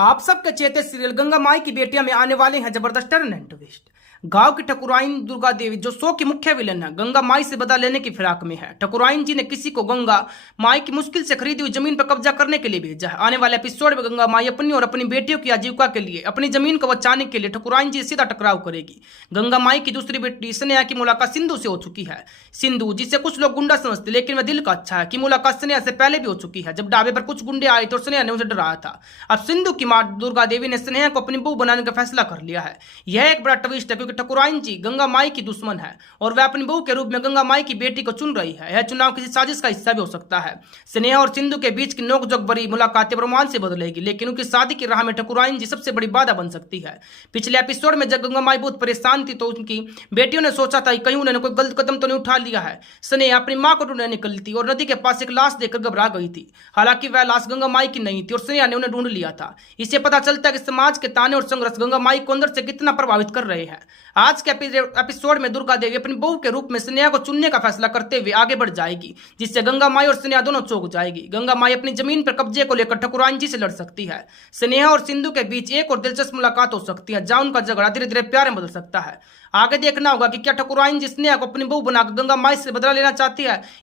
आप सबके चेते सीरियल गंगा माई की बेटियां में आने वाले हैं जबरदस्त टर्न एंड ट्विस्ट। गांव की ठकुराइन दुर्गा देवी जो शो की मुख्य विलन है, गंगा माई से बदला लेने की फिराक में है। ठकुराइन जी ने किसी को गंगा माई की मुश्किल से खरीदी हुई जमीन पर कब्जा करने के लिए भेजा है। आने वाले एपिसोड में गंगा माई अपनी और अपनी बेटियों की आजीविका के लिए अपनी जमीन को बचाने के लिए ठकुराइन जी से सीधा टकराव करेगी। गंगा माई की दूसरी बेटी स्नेहा की मुलाकात सिंधु से हो चुकी है। सिंधु जिसे कुछ लोग गुंडा समझते लेकिन वह दिल का अच्छा है, की मुलाकात स्नेहा से पहले भी हो चुकी है। जब ढाबे पर कुछ गुंडे आए तो स्नेहा ने उसे डराया था। अब सिंधु की मां दुर्गा देवी ने स्नेहा को अपनी बहू बनाने का फैसला कर लिया है। यह एक बड़ा ट्विस्ट है क्योंकि ठकुराइन जी गंगा माई की दुश्मन है और वह अपनी बहू के रूप में गंगा माई की बेटी को चुन रही है। यह चुनाव किसी साजिश का हिस्सा भी हो सकता है। स्नेहा और सिंधु के बीच की नोकझोंक भरी मुलाकातें रोमांच से बदलेगी, लेकिन उनकी शादी की राह में ठकुराइन जी सबसे बड़ी बाधा बन सकती है। पिछले एपिसोड में जब गंगा माई बहुत परेशान थी तो उनकी बेटियों ने सोचा था कि कहीं उन्होंने कोई गलत कदम तो नहीं उठा लिया है। स्नेहा अपनी मां को ढूंढने निकली थी और नदी के पास एक लाश देखकर घबरा गई थी। हालांकि वह लाश गंगा माई की नहीं थी और स्नेहा ने उन्हें ढूंढ लिया था। इससे पता चलता है कि समाज के ताने और संघर्ष गंगा माई को अंदर से कितना प्रभावित कर रहे हैं। आज के एपिसोड में दुर्गा देवी अपनी बहू के रूप में स्नेहा को चुनने का फैसला करते हुए आगे बढ़ जाएगी, जिससे गंगा माई और स्नेहा दोनों चौंक जाएगी। गंगा माई अपनी जमीन पर कब्जे को लेकर ठकुराइन जी से लड़ सकती है। स्नेहा और सिंधु के बीच एक और दिलचस्प मुलाकात हो सकती है जहां उनका झगड़ा धीरे धीरे प्यार में बदल सकता है। आगे देखना होगा कि क्या ठकुराइन जी स्नेहा को अपनी बहू बनाकर गंगा माई से बदला लेना चाहती है